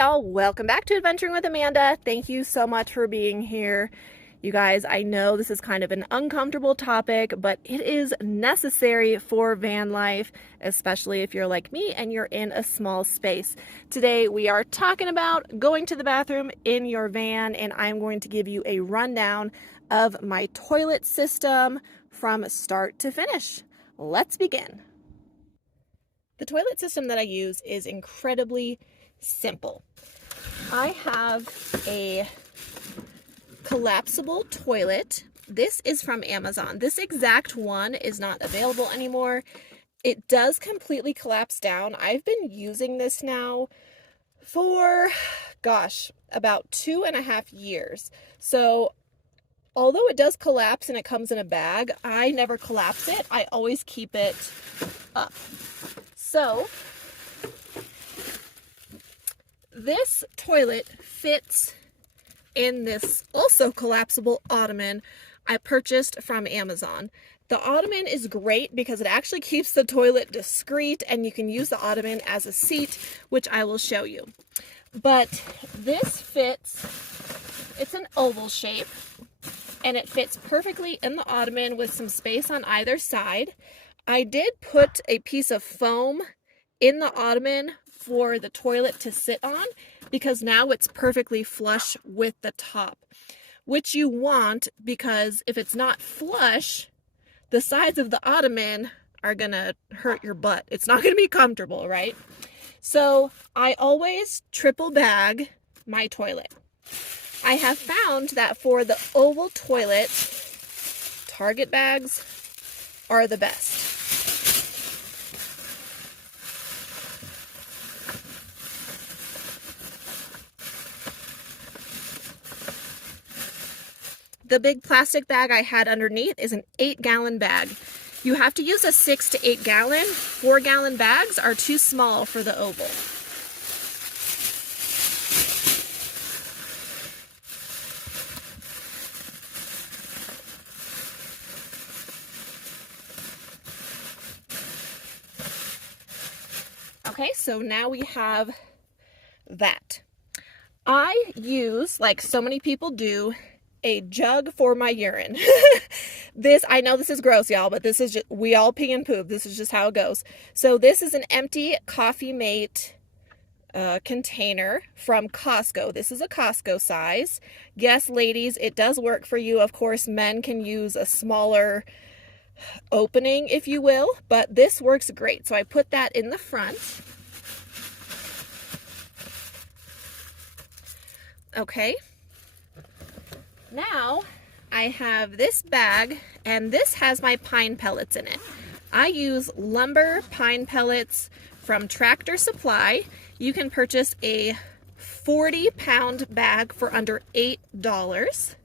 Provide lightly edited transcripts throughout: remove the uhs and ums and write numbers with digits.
y'all, welcome back to Adventuring with Amanda. Thank you so much for being here. You guys, I know this is kind of an uncomfortable topic, but it is necessary for van life, especially if you're like me and you're in a small space. Today we are talking about going to the bathroom in your van, and I'm going to give you a rundown of my toilet system from start to finish. Let's begin. The toilet system that I use is incredibly simple. I have a collapsible toilet. This is from Amazon. This exact one is not available anymore. It does completely collapse down. I've been using this now for, about 2.5 years. So although it does collapse and it comes in a bag, I never collapse it. I always keep it up. So this toilet fits in this also collapsible ottoman I purchased from Amazon. The ottoman is great because it actually keeps the toilet discreet, and you can use the ottoman as a seat, which I will show you. But this fits, it's an oval shape, and it fits perfectly in the ottoman with some space on either side. I did put a piece of foam in the ottoman for the toilet to sit on because now it's perfectly flush with the top, which you want, because if it's not flush, the sides of the ottoman are gonna hurt your butt. It's not gonna be comfortable, right? So I always triple bag my toilet. I have found that for the oval toilet, Target bags are the best. The big plastic bag I had underneath is an 8-gallon bag. You have to use a 6 to 8 gallon. 4-gallon bags are too small for the oval. Okay, so now we have that. I use, like so many people do, a jug for my urine. I know this is gross, y'all, but this is just, we all pee and poop. This is just how it goes. So this is an empty Coffee Mate container from Costco. This is a Costco size. Yes, ladies, it does work for you. Of course, men can use a smaller opening, if you will, but this works great. So I put that in the front. Okay. Now I have this bag, and this has my pine pellets in it. I use lumber pine pellets from Tractor Supply. You can purchase a 40-pound bag for under $8.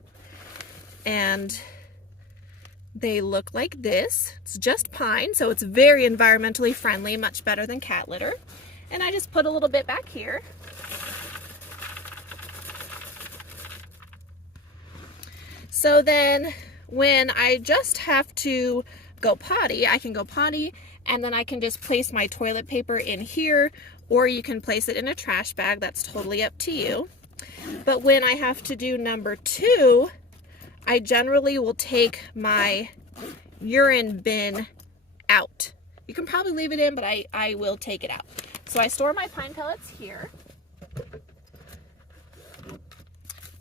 And they look like this. It's just pine, so it's very environmentally friendly, much better than cat litter. And I just put a little bit back here. So then when I just have to go potty, I can go potty, and then I can just place my toilet paper in here, or you can place it in a trash bag. That's totally up to you. But when I have to do number 2, I generally will take my urine bin out. You can probably leave it in, but I will take it out. So I store my pine pellets here.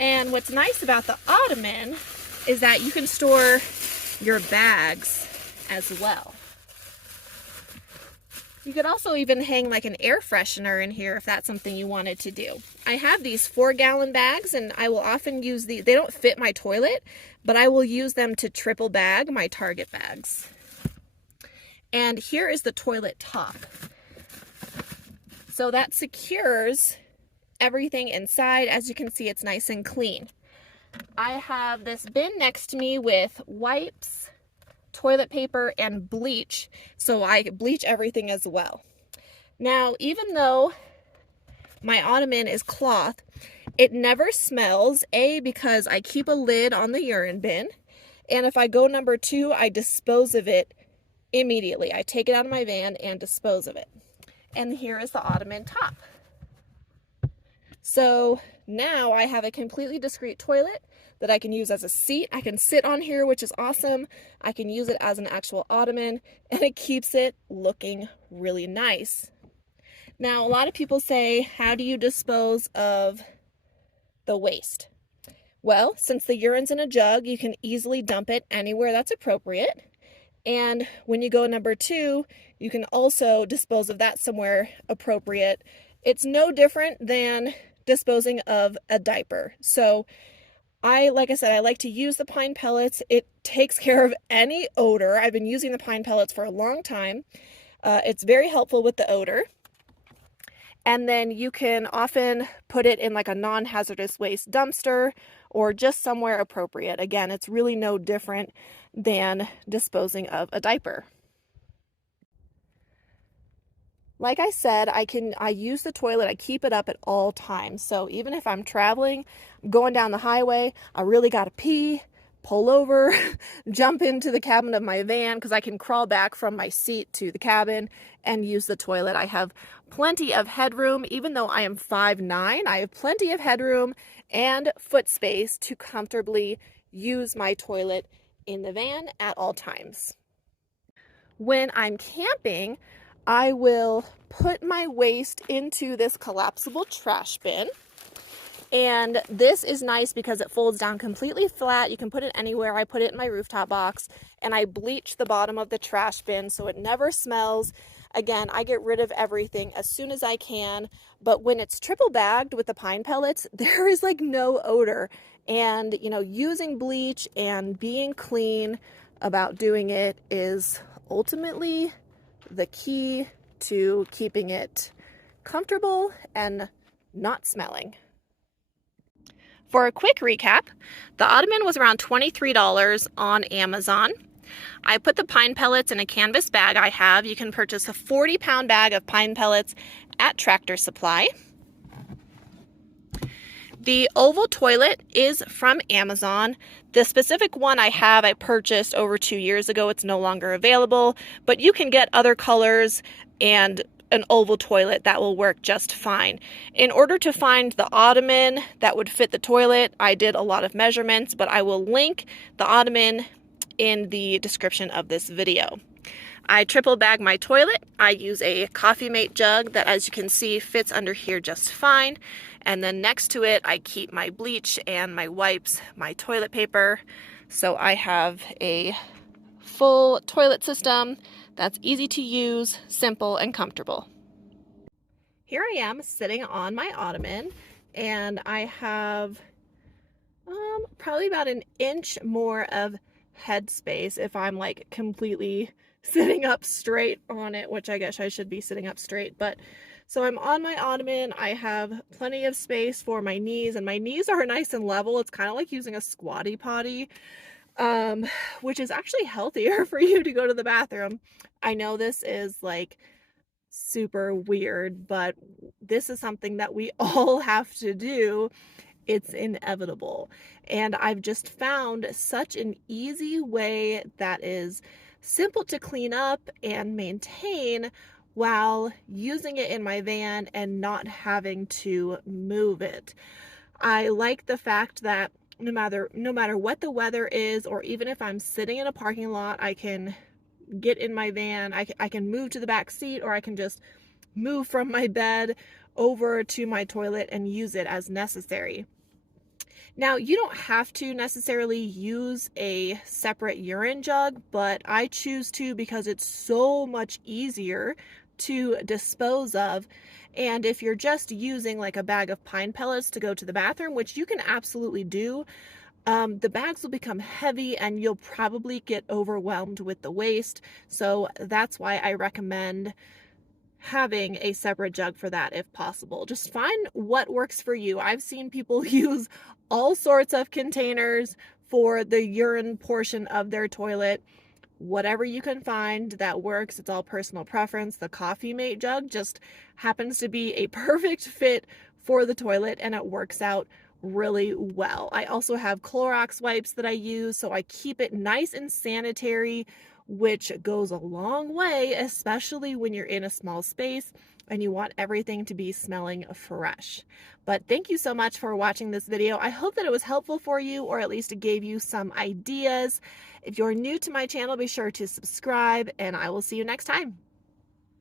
And what's nice about the ottoman is that you can store your bags as well. You could also even hang like an air freshener in here if that's something you wanted to do. I have these 4-gallon bags, and I will often use these. They don't fit my toilet, but I will use them to triple bag my Target bags. And here is the toilet top. So that secures everything inside. As you can see, it's nice and clean. I have this bin next to me with wipes, toilet paper, and bleach, so I bleach everything as well. Now, even though my ottoman is cloth, it never smells, because I keep a lid on the urine bin, and if I go number 2, I dispose of it immediately. I take it out of my van and dispose of it. And here is the ottoman top. So now I have a completely discreet toilet that I can use as a seat. I can sit on here, which is awesome. I can use it as an actual ottoman, and it keeps it looking really nice. Now, a lot of people say, how do you dispose of the waste? Well, since the urine's in a jug, you can easily dump it anywhere that's appropriate. And when you go number 2, you can also dispose of that somewhere appropriate. It's no different than disposing of a diaper. So like I said, I like to use the pine pellets. It takes care of any odor. I've been using the pine pellets for a long time. It's very helpful with the odor. And then you can often put it in like a non-hazardous waste dumpster or just somewhere appropriate. Again, it's really no different than disposing of a diaper. Like I said, I use the toilet, I keep it up at all times. So even if I'm traveling, going down the highway, I really gotta pee, pull over, jump into the cabin of my van because I can crawl back from my seat to the cabin and use the toilet. I have plenty of headroom. Even though I am 5'9", I have plenty of headroom and foot space to comfortably use my toilet in the van at all times. When I'm camping, I will put my waste into this collapsible trash bin. And this is nice because it folds down completely flat. You can put it anywhere. I put it in my rooftop box, and I bleach the bottom of the trash bin so it never smells. Again, I get rid of everything as soon as I can, but when it's triple bagged with the pine pellets, there is like no odor. And, you know, using bleach and being clean about doing it is ultimately the key to keeping it comfortable and not smelling. For a quick recap, the ottoman was around $23 on Amazon. I put the pine pellets in a canvas bag I have. You can purchase a 40-pound bag of pine pellets at Tractor Supply. The oval toilet is from Amazon. The specific one I have, I purchased over 2 years ago. It's no longer available, but you can get other colors and an oval toilet that will work just fine. In order to find the ottoman that would fit the toilet, I did a lot of measurements, but I will link the ottoman in the description of this video. I triple bag my toilet. I use a Coffee Mate jug that, as you can see, fits under here just fine. And then next to it, I keep my bleach and my wipes, my toilet paper. So I have a full toilet system that's easy to use, simple, and comfortable. Here I am sitting on my ottoman, and I have probably about an inch more of headspace if I'm like completely sitting up straight on it, which I guess I should be sitting up straight. But so I'm on my ottoman. I have plenty of space for my knees, and my knees are nice and level. It's kind of like using a squatty potty, which is actually healthier for you to go to the bathroom. I know this is like super weird, but this is something that we all have to do. It's inevitable. And I've just found such an easy way that is simple to clean up and maintain while using it in my van and not having to move it. I like the fact that no matter what the weather is, or even if I'm sitting in a parking lot, I can get in my van, I can move to the back seat, or I can just move from my bed over to my toilet and use it as necessary. Now, you don't have to necessarily use a separate urine jug, but I choose to because it's so much easier to dispose of. And if you're just using like a bag of pine pellets to go to the bathroom, which you can absolutely do, the bags will become heavy and you'll probably get overwhelmed with the waste. So that's why I recommend having a separate jug for that if possible. Just find what works for you. I've seen people use all sorts of containers for the urine portion of their toilet. Whatever you can find that works, it's all personal preference. The Coffee Mate jug just happens to be a perfect fit for the toilet, and it works out really well. I also have Clorox wipes that I use, so I keep it nice and sanitary which goes a long way, especially when you're in a small space and you want everything to be smelling fresh. But thank you so much for watching this video. I hope that it was helpful for you, or at least it gave you some ideas. If you're new to my channel, be sure to subscribe, and I will see you next time.